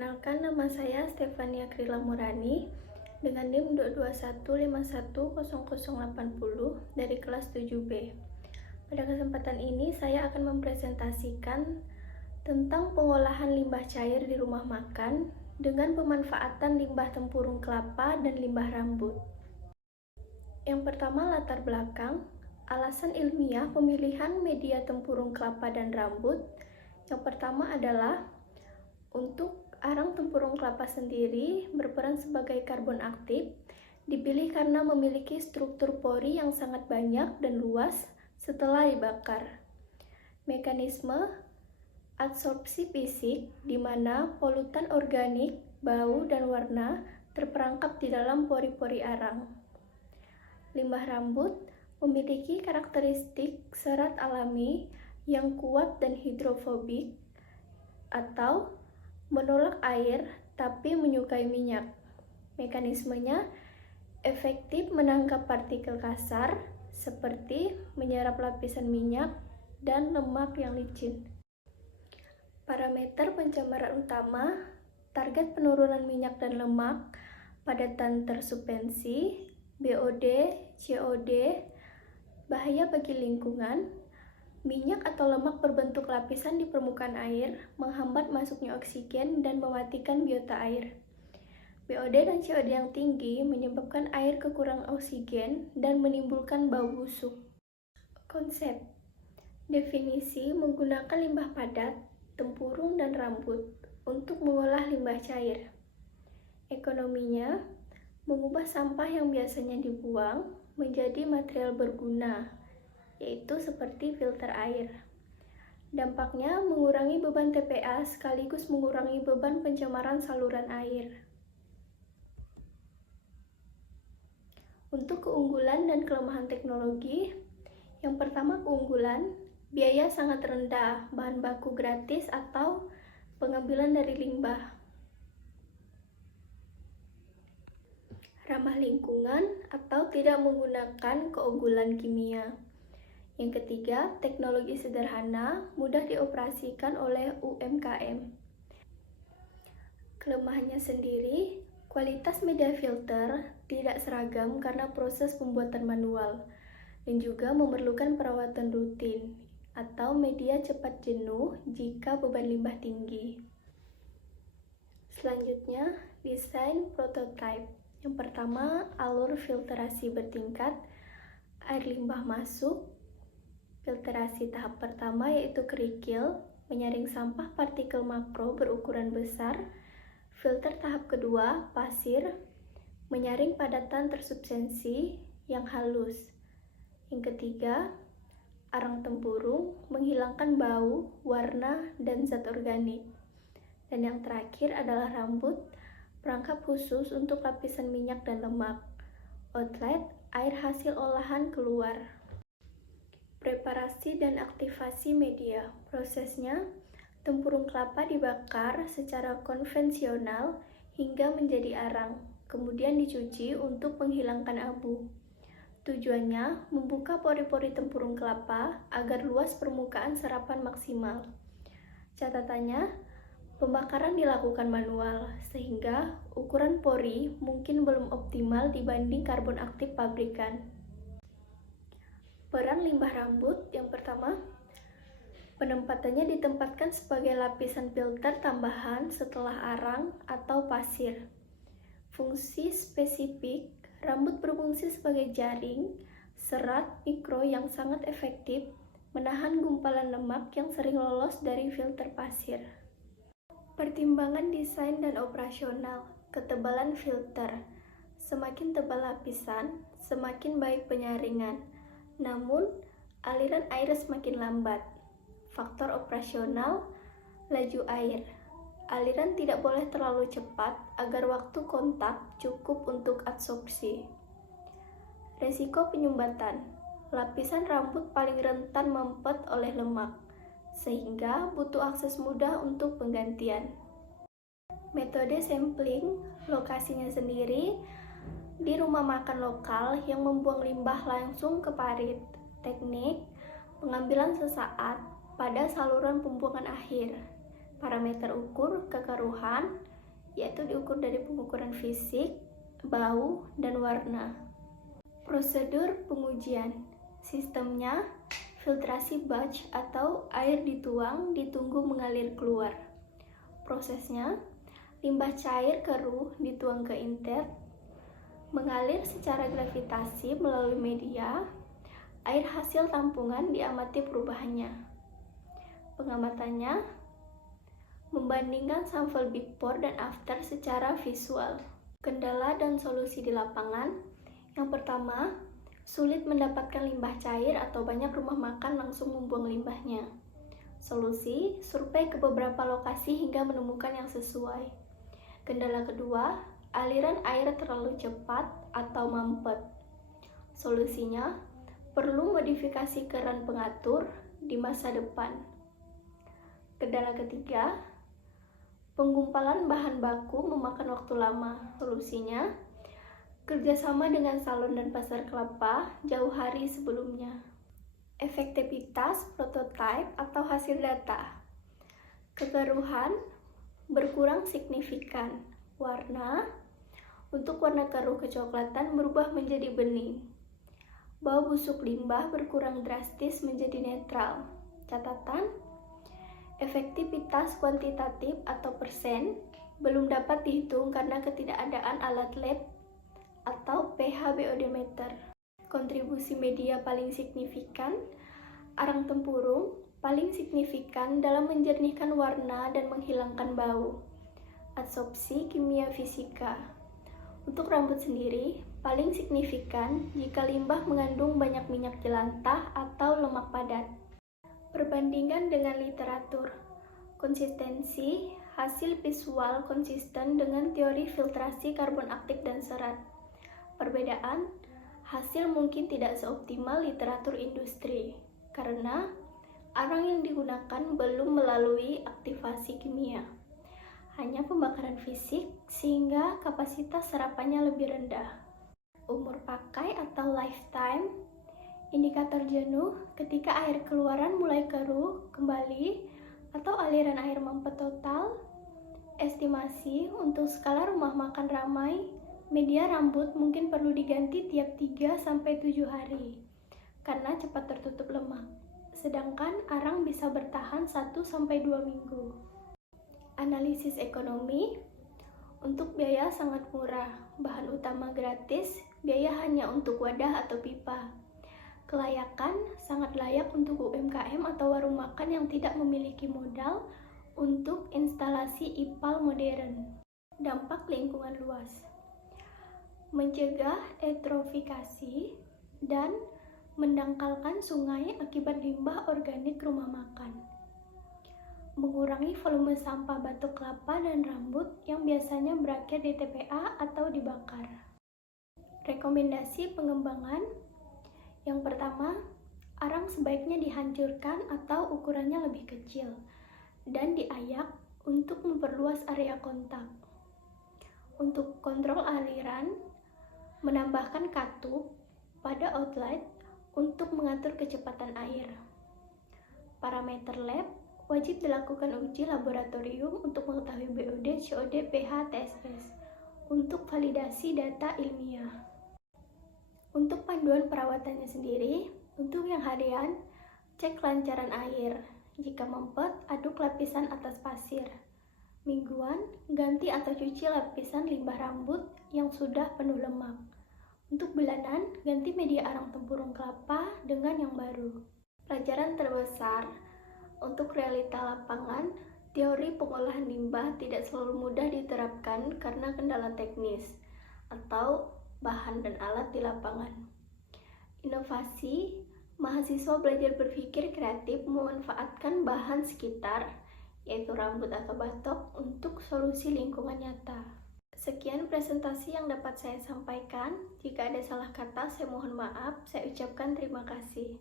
Perkenalkan, nama saya Stefania Krila Murani dengan NIM 221510080 dari kelas 7B. Pada kesempatan ini saya akan mempresentasikan tentang pengolahan limbah cair di rumah makan dengan pemanfaatan limbah tempurung kelapa dan limbah rambut. Yang pertama, latar belakang. Alasan ilmiah pemilihan media tempurung kelapa dan rambut. Yang pertama adalah untuk arang tempurung kelapa sendiri berperan sebagai karbon aktif, dipilih karena memiliki struktur pori yang sangat banyak dan luas setelah dibakar. Mekanisme adsorpsi fisik, di mana polutan organik, bau, dan warna terperangkap di dalam pori-pori arang. Limbah rambut memiliki karakteristik serat alami yang kuat dan hidrofobik atau menolak air tapi menyukai minyak. Mekanismenya efektif menangkap partikel kasar seperti menyerap lapisan minyak dan lemak yang licin. Parameter pencemaran utama, target penurunan minyak dan lemak, padatan tersuspensi, BOD, COD, bahaya bagi lingkungan. Minyak atau lemak berbentuk lapisan di permukaan air, menghambat masuknya oksigen dan mematikan biota air. BOD dan COD yang tinggi menyebabkan air kekurangan oksigen dan menimbulkan bau busuk. Konsep definisi menggunakan limbah padat, tempurung, dan rambut untuk mengolah limbah cair. Ekonominya, mengubah sampah yang biasanya dibuang menjadi material berguna, yaitu seperti filter air. Dampaknya mengurangi beban TPA sekaligus mengurangi beban pencemaran saluran air. Untuk keunggulan dan kelemahan teknologi, yang pertama keunggulan, biaya sangat rendah, bahan baku gratis atau pengambilan dari limbah. Ramah lingkungan atau tidak menggunakan keunggulan kimia. Yang ketiga, teknologi sederhana, mudah dioperasikan oleh UMKM. Kelemahannya sendiri, kualitas media filter tidak seragam karena proses pembuatan manual dan juga memerlukan perawatan rutin atau media cepat jenuh jika beban limbah tinggi. Selanjutnya, desain prototipe. Yang pertama, alur filtrasi bertingkat, air limbah masuk. Filtrasi tahap pertama yaitu kerikil, menyaring sampah partikel makro berukuran besar. Filter tahap kedua, pasir, menyaring padatan tersubstansi yang halus. Yang ketiga, arang tempurung, menghilangkan bau, warna, dan zat organik. Dan yang terakhir adalah rambut, perangkap khusus untuk lapisan minyak dan lemak. Outlet, air hasil olahan keluar. Preparasi dan aktivasi media. Prosesnya, tempurung kelapa dibakar secara konvensional hingga menjadi arang, kemudian dicuci untuk menghilangkan abu. Tujuannya, membuka pori-pori tempurung kelapa agar luas permukaan serapan maksimal. Catatannya, pembakaran dilakukan manual, sehingga ukuran pori mungkin belum optimal dibanding karbon aktif pabrikan. Peran limbah rambut, yang pertama, penempatannya ditempatkan sebagai lapisan filter tambahan setelah arang atau pasir. Fungsi spesifik, rambut berfungsi sebagai jaring, serat mikro yang sangat efektif, menahan gumpalan lemak yang sering lolos dari filter pasir. Pertimbangan desain dan operasional, ketebalan filter. Semakin tebal lapisan, semakin baik penyaringan. Namun, aliran air semakin lambat. Faktor operasional, laju air. Aliran tidak boleh terlalu cepat agar waktu kontak cukup untuk adsorpsi. Resiko penyumbatan. Lapisan rambut paling rentan mempet oleh lemak, sehingga butuh akses mudah untuk penggantian. Metode sampling, lokasinya sendiri di rumah makan lokal yang membuang limbah langsung ke parit. Teknik, pengambilan sesaat pada saluran pembuangan akhir. Parameter ukur, kekeruan kekeruhan, yaitu diukur dari pengukuran fisik, bau, dan warna. Prosedur pengujian. Sistemnya, filtrasi batch atau air dituang, ditunggu mengalir keluar. Prosesnya, limbah cair keruh dituang ke intet, mengalir secara gravitasi melalui media, air hasil tampungan diamati perubahannya. Pengamatannya, membandingkan sampel before dan after secara visual. Kendala dan solusi di lapangan. Yang pertama, sulit mendapatkan limbah cair atau banyak rumah makan langsung membuang limbahnya. Solusi, survei ke beberapa lokasi hingga menemukan yang sesuai. Kendala kedua, aliran air terlalu cepat atau mampet. Solusinya, perlu modifikasi keran pengatur di masa depan. Kendala ketiga, penggumpalan bahan baku memakan waktu lama. Solusinya, kerjasama dengan salon dan pasar kelapa jauh hari sebelumnya. Efektivitas prototipe atau hasil data. Kekeruhan berkurang signifikan. Warna, untuk warna keruh kecoklatan berubah menjadi bening. Bau busuk limbah berkurang drastis menjadi netral. Catatan, efektivitas kuantitatif atau persen belum dapat dihitung karena ketidakadaan alat lab atau pH biodemeter. Kontribusi media paling signifikan, arang tempurung paling signifikan dalam menjernihkan warna dan menghilangkan bau. Adsorpsi kimia fisika. Untuk rambut sendiri, paling signifikan jika limbah mengandung banyak minyak jelantah atau lemak padat. Perbandingan dengan literatur. Konsistensi, hasil visual konsisten dengan teori filtrasi karbon aktif dan serat. Perbedaan, hasil mungkin tidak seoptimal literatur industri, karena arang yang digunakan belum melalui aktivasi kimia. Hanya pembakaran fisik sehingga kapasitas serapannya lebih rendah. Umur pakai atau lifetime. Indikator jenuh ketika air keluaran mulai keruh kembali atau aliran air mampet total. Estimasi untuk skala rumah makan ramai, media rambut mungkin perlu diganti tiap 3-7 hari karena cepat tertutup lemak. Sedangkan arang bisa bertahan 1-2 minggu. Analisis ekonomi. Untuk biaya sangat murah, bahan utama gratis, biaya hanya untuk wadah atau pipa. Kelayakan sangat layak untuk UMKM atau warung makan yang tidak memiliki modal untuk instalasi IPAL modern. Dampak lingkungan luas. Mencegah eutrofikasi dan mendangkalkan sungai akibat limbah organik rumah makan. Mengurangi volume sampah batok kelapa dan rambut yang biasanya berakhir di TPA atau dibakar. Rekomendasi pengembangan. Yang pertama, arang sebaiknya dihancurkan atau ukurannya lebih kecil dan diayak untuk memperluas area kontak. Untuk kontrol aliran, menambahkan katup pada outlet untuk mengatur kecepatan air. Parameter lab, wajib dilakukan uji laboratorium untuk mengetahui BOD, COD, pH, TSS untuk validasi data ilmiah. Untuk panduan perawatannya sendiri, untuk yang harian, cek kelancaran air. Jika mampet, aduk lapisan atas pasir. Mingguan, ganti atau cuci lapisan limbah rambut yang sudah penuh lemak. Untuk bulanan, ganti media arang tempurung kelapa dengan yang baru. Pelajaran terbesar. Untuk realita lapangan, teori pengolahan limbah tidak selalu mudah diterapkan karena kendala teknis atau bahan dan alat di lapangan. Inovasi, mahasiswa belajar berpikir kreatif memanfaatkan bahan sekitar, yaitu rambut atau batok, untuk solusi lingkungan nyata. Sekian presentasi yang dapat saya sampaikan. Jika ada salah kata, saya mohon maaf. Saya ucapkan terima kasih.